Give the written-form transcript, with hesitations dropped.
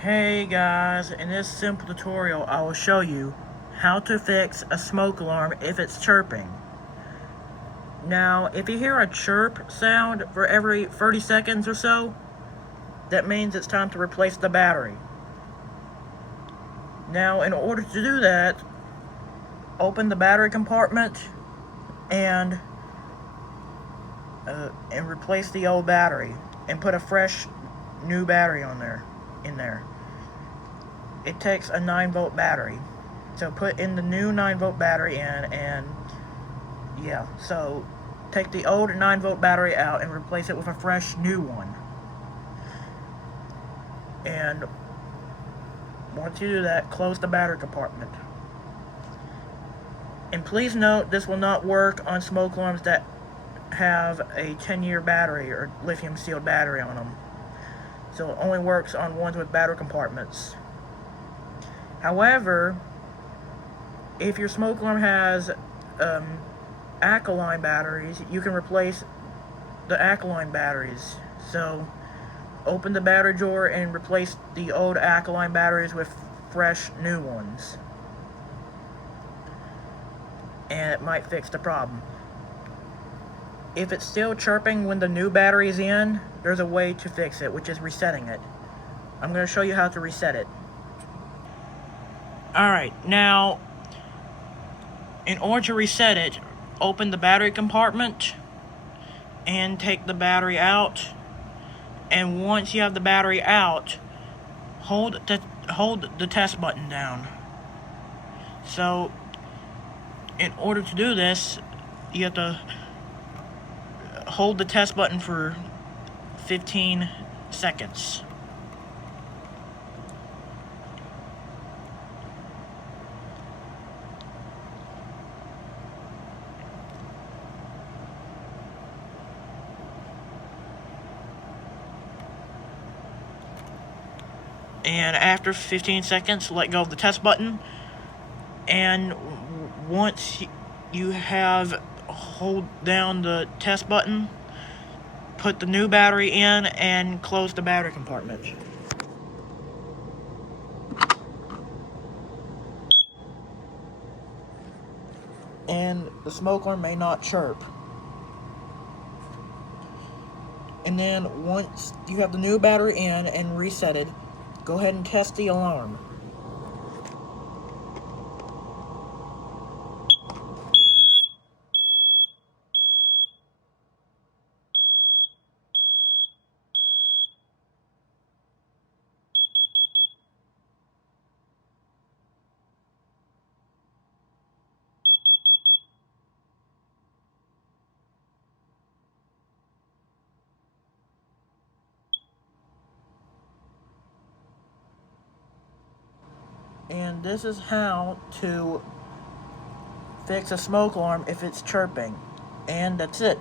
Hey guys, in this simple tutorial I will show you how to fix a smoke alarm if it's chirping. Now, if you hear a chirp sound for every 30 seconds or so, that means it's time to replace the battery. Now, in order to do that, open the battery compartment and replace the old battery and put a fresh new battery in there. It takes a 9-volt battery. So put in the new 9-volt battery in, and yeah, so take the old 9-volt battery out and replace it with a fresh new one. And once you do that, close the battery compartment. And please note, this will not work on smoke alarms that have a 10-year battery or lithium sealed battery on them. So it only works on ones with battery compartments. However, if your smoke alarm has alkaline batteries, you can replace the alkaline batteries. So open the battery drawer and replace the old alkaline batteries with fresh new ones, and it might fix the problem. If it's still chirping when the new battery is in, there's a way to fix it, which is resetting it. I'm going to show you how to reset it. Alright, now in order to reset it, open the battery compartment and take the battery out. And once you have the battery out, hold the test button down. So in order to do this, you have to hold the test button for 15 seconds. And after 15 seconds, let go of the test button. And once you have hold down the test button, put the new battery in and close the battery compartment. And the smoke alarm may not chirp. And then once you have the new battery in and resetted, go ahead and test the alarm. And this is how to fix a smoke alarm if it's chirping. And that's it.